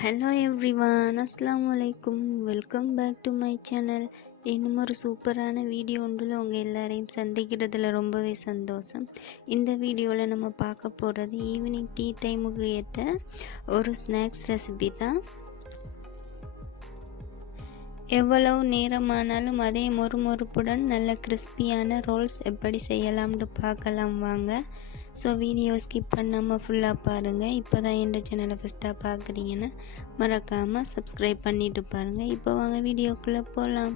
Hello everyone, அஸ்ஸலாமு அலைக்கும். Welcome back to my channel. இன்னும் ஒரு சூப்பரான வீடியோ ஒன்றில் உங்கள் எல்லாரையும் சந்திக்கிறதுல ரொம்பவே சந்தோஷம். இந்த வீடியோவில் நம்ம பார்க்க போகிறது ஈவினிங் டீ டைமுக்கு ஏற்ற ஒரு ஸ்நாக்ஸ் ரெசிபி தான். எவ்வளவு நேரமானாலும் அதே மொறுமொறுப்புடன் நல்ல கிறிஸ்பியான ரோல்ஸ் எப்படி செய்யலாம்னு பார்க்கலாம் வாங்க. ஸோ வீடியோ ஸ்கிப் பண்ணாமல் ஃபுல்லாக பாருங்கள். இப்போ தான் என் சேனலை ஃபஸ்ட்டாக பார்க்குறீங்கன்னா மறக்காமல் சப்ஸ்கிரைப் பண்ணிவிட்டு பாருங்கள். இப்போ வாங்க வீடியோக்குள்ளே போகலாம்.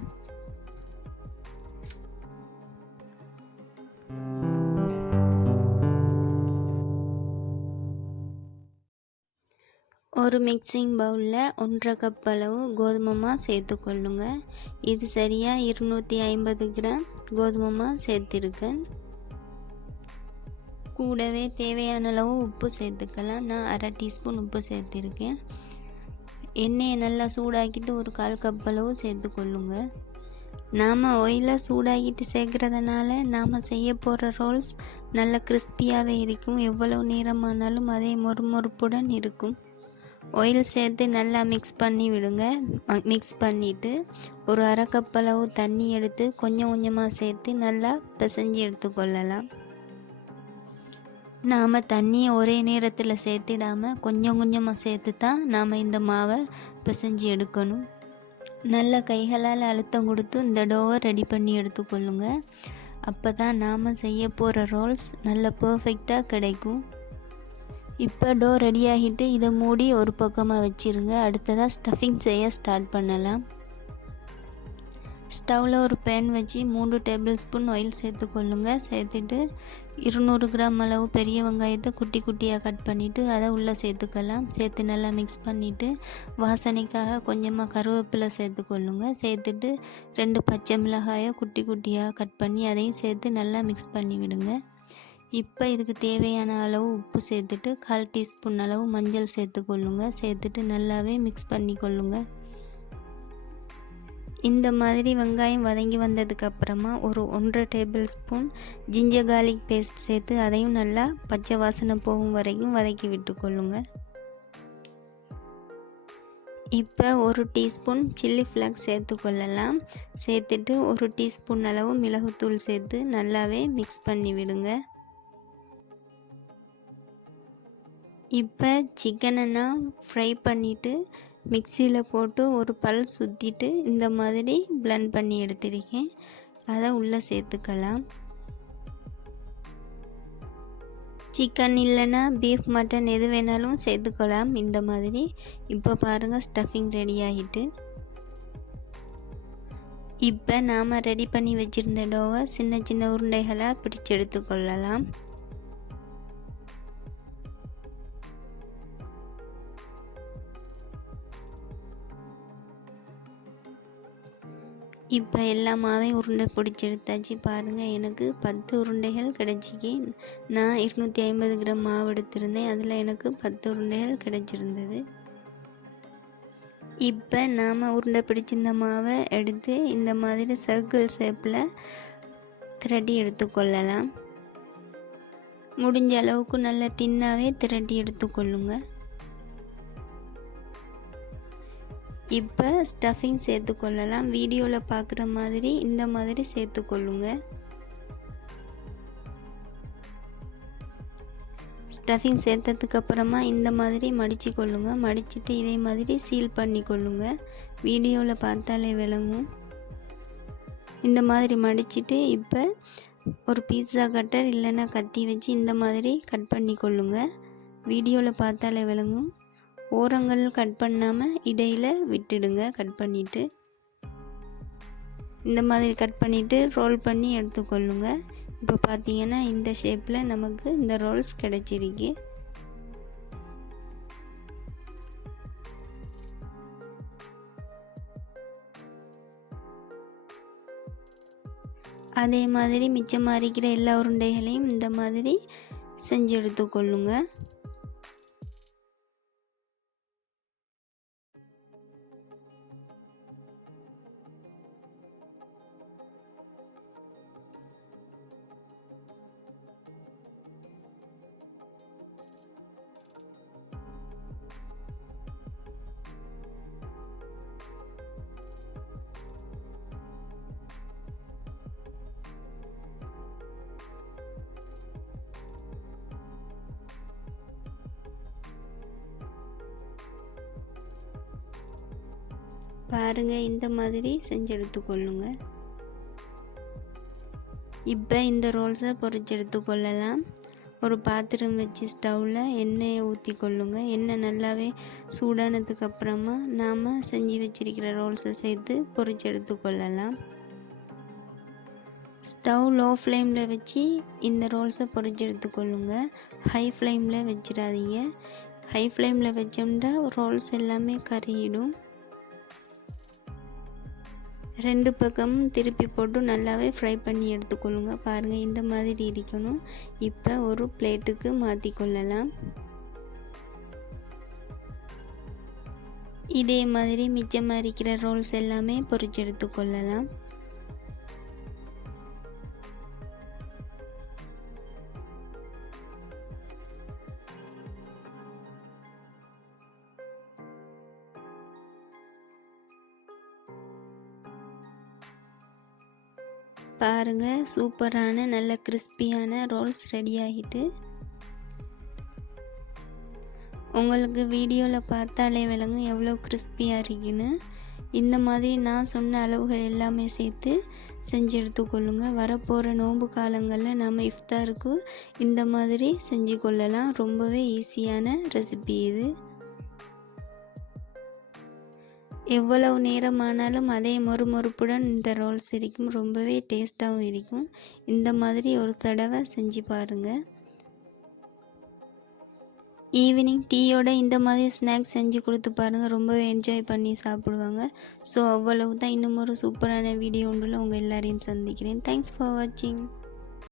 ஒரு மிக்சிங் பவுலில் 1.5 கப் அளவு கோதுமை மாவு சேர்த்துக்கொள்ளுங்க. இது சரியாக 250 கிராம் கோதுமை மாவு சேர்த்திருக்கேன். கூடவே தேவையான அளவு உப்பு சேர்த்துக்கலாம். நான் 1/2 டீஸ்பூன் உப்பு சேர்த்திருக்கேன். எண்ணெயை நல்லா சூடாக்கிட்டு ஒரு 1/4 கப் அளவு சேர்த்துக்கொள்ளுங்க. நாம் ஆயிலை சூடாக்கிட்டு சேர்க்குறதுனால நாம் செய்ய போகிற ரோல்ஸ் நல்ல கிறிஸ்பியாகவே இருக்கும். எவ்வளவு நேரமானாலும் அதே மொறுமொறுப்புடன் இருக்கும். ஆயில் சேர்த்து நல்லா மிக்ஸ் பண்ணி விடுங்க. மிக்ஸ் பண்ணிவிட்டு ஒரு 1/2 கப் அளவு தண்ணி எடுத்து கொஞ்சம் கொஞ்சமாக சேர்த்து நல்லா பிசைஞ்சு எடுத்துக்கொள்ளலாம். நாம் தண்ணியை ஒரே நேரத்தில் சேர்த்திடாமல் கொஞ்சம் கொஞ்சமாக சேர்த்து தான் நாம் இந்த மாவை பிசைஞ்சு எடுக்கணும். நல்ல கைகளால் அழுத்தம் கொடுத்து இந்த டோவை ரெடி பண்ணி எடுத்துக்கொள்ளுங்க. அப்போ தான் நாம் செய்ய போகிற ரோல்ஸ் நல்ல பர்ஃபெக்டாக கிடைக்கும். இப்போ டோ ரெடி ஆகிட்டு இதை மூடி ஒரு பக்கமாக வச்சுருங்க. அடுத்ததாக ஸ்டஃபிங் செய்ய ஸ்டார்ட் பண்ணலாம். ஸ்டவ்வில் ஒரு பேன் வச்சு 3 டேபிள் ஸ்பூன் ஆயில் சேர்த்துக்கொள்ளுங்க. சேர்த்துட்டு 200 கிராம் அளவு பெரிய வெங்காயத்தை குட்டி குட்டியாக கட் பண்ணிவிட்டு அதை உள்ளே சேர்த்துக்கலாம். சேர்த்து நல்லா மிக்ஸ் பண்ணிவிட்டு வாசனைக்காக கொஞ்சமாக கருவேப்பிலை சேர்த்துக்கொள்ளுங்க. சேர்த்துட்டு 2 பச்சை மிளகாயை குட்டி குட்டியாக கட் பண்ணி அதையும் சேர்த்து நல்லா மிக்ஸ் பண்ணி விடுங்க. இப்போ இதுக்கு தேவையான அளவு உப்பு சேர்த்துட்டு 1/4 டீஸ்பூன் அளவு மஞ்சள் சேர்த்துக்கொள்ளுங்க. சேர்த்துட்டு நல்லாவே மிக்ஸ் பண்ணி கொள்ளுங்க. இந்த மாதிரி வெங்காயம் வதங்கி வந்ததுக்கப்புறமா ஒரு 1.5 tablespoon ginger garlic paste சேர்த்து அதையும் நல்லா பச்சை வாசனை போகும் வரைக்கும் வதக்கி விட்டுக்கொள்ளுங்க. இப்போ ஒரு டீஸ்பூன் சில்லி ஃப்ளேக்ஸ் சேர்த்துக்கொள்ளலாம். சேர்த்துட்டு ஒரு டீஸ்பூன் அளவு மிளகுத்தூள் சேர்த்து நல்லாவே மிக்ஸ் பண்ணி விடுங்க. இப்போ சிக்கனை நான் ஃப்ரை பண்ணிவிட்டு மிக்சியில் போட்டு ஒரு பல் சுற்றிட்டு இந்த மாதிரி பிளெண்ட் பண்ணி எடுத்திருக்கேன். அதை உள்ளே சேர்த்துக்கலாம். சிக்கன் இல்லைன்னா பீஃப் மட்டன் எது வேணாலும் சேர்த்துக்கலாம் இந்த மாதிரி. இப்போ பாருங்கள், ஸ்டஃபிங் ரெடி ஆகிட்டு. இப்போ நாம் ரெடி பண்ணி வச்சுருந்த டோவை சின்ன சின்ன உருண்டைகளாக பிடிச்சு எடுத்துக்கொள்ளலாம். இப்போ எல்லா மாவையும் உருண்டை பிடிச்சி எடுத்தாச்சு. பாருங்கள், எனக்கு 10 உருண்டைகள் கிடச்சிக்கு. நான் 250 கிராம் மாவு எடுத்திருந்தேன். அதில் எனக்கு 10 உருண்டைகள் கிடச்சிருந்தது. இப்போ நாம் உருண்டை பிடிச்சிருந்த மாவை எடுத்து இந்த மாதிரி சர்க்கிள் ஷேப்பில் திரட்டி எடுத்துக்கொள்ளலாம். முடிஞ்ச அளவுக்கு நல்ல தின்னாவே திரட்டி எடுத்துக்கொள்ளுங்க. இப்போ ஸ்டஃபிங் சேர்த்துக்கொள்ளலாம். வீடியோவில் பார்க்குற மாதிரி இந்த மாதிரி சேர்த்துக்கொள்ளுங்க. ஸ்டஃபிங் சேர்த்ததுக்கப்புறமா இந்த மாதிரி மடித்து கொள்ளுங்க. மடிச்சுட்டு இதே மாதிரி சீல் பண்ணி கொள்ளுங்க. வீடியோவில் பார்த்தாலே விளங்கும். இந்த மாதிரி மடிச்சுட்டு இப்போ ஒரு பீட்சா கட்டர் இல்லைன்னா கத்தி வச்சு இந்த மாதிரி கட் பண்ணி கொள்ளுங்க. வீடியோவில் பார்த்தாலே விளங்கும். ஓரங்கள் கட் பண்ணாமல் இடையில் விட்டுடுங்க. கட் பண்ணிவிட்டு இந்த மாதிரி கட் பண்ணிவிட்டு ரோல் பண்ணி எடுத்துக்கொள்ளுங்க. இப்போ பார்த்தீங்கன்னா இந்த ஷேப்பில் நமக்கு இந்த ரோல்ஸ் கிடச்சிருக்கு. அதே மாதிரி மிச்சமாக இருக்கிற எல்லா உருண்டைகளையும் இந்த மாதிரி செஞ்சு எடுத்துக்கொள்ளுங்க. பாருங்கள், இந்த மாதிரி செஞ்சு எடுத்துக்கொள்ளுங்க. இப்போ இந்த ரோல்ஸை பொரிச்சு எடுத்துக்கொள்ளலாம். ஒரு பாத்திரம் வச்சு ஸ்டவ்வில் எண்ணெயை ஊற்றி கொள்ளுங்க. எண்ணெய் நல்லாவே சூடானதுக்கு அப்புறமா நாம் செஞ்சு வச்சிருக்கிற ரோல்ஸை சேர்த்து பொரிச்சு எடுத்துக்கொள்ளலாம். ஸ்டவ் லோ ஃப்ளேமில் வச்சு இந்த ரோல்ஸை பொரிச்சு எடுத்துக்கொள்ளுங்க. ஹை ஃப்ளேமில் வச்சிடாதீங்க. ஹை ஃப்ளேமில் வச்சோம்னா ரோல்ஸ் எல்லாமே கறியிடும். 2 பக்கமும் திருப்பி போட்டு நல்லாவே ஃப்ரை பண்ணி எடுத்துக்கொள்ளுங்க. பாருங்கள், இந்த மாதிரி இருக்கணும். இப்போ ஒரு பிளேட்டுக்கு மாற்றிக்கொள்ளலாம். இதே மாதிரி மிச்சமாக இருக்கிற ரோல்ஸ் எல்லாமே பொரிச்சு எடுத்துக்கொள்ளலாம். பாருங்கள், சூப்பரான நல்ல கிறிஸ்பியான ரோல்ஸ் ரெடி ஆகிட்டு. உங்களுக்கு வீடியோவில் பார்த்தாலே விளங்கும் எவ்வளோ கிறிஸ்பியாக இருக்குன்னு. இந்த மாதிரி நான் சொன்ன அளவுகள் எல்லாமே சேர்த்து செஞ்சு எடுத்துக்கொள்ளுங்க. வரப்போகிற நோன்பு காலங்களில் நம்ம இஃப்தாருக்கு இந்த மாதிரி செஞ்சு கொள்ளலாம். ரொம்பவே ஈஸியான ரெசிபி இது. எவ்வளவு நேரமானாலும் அதே மொறுமொறுப்புடன் இந்த ரோல்ஸ் இருக்கும். ரொம்பவே டேஸ்ட்டாகவும் இருக்கும். இந்த மாதிரி ஒரு தடவை செஞ்சு பாருங்கள். ஈவினிங் டீயோட இந்த மாதிரி ஸ்நாக்ஸ் செஞ்சு கொடுத்து பாருங்கள். ரொம்பவே என்ஜாய் பண்ணி சாப்பிடுவாங்க. ஸோ அவ்வளவு தான். இன்னும் ஒரு சூப்பரான வீடியோ ஒன்றில் உங்கள் எல்லாரையும் சந்திக்கிறேன். தேங்க்ஸ் ஃபார் வாட்சிங்.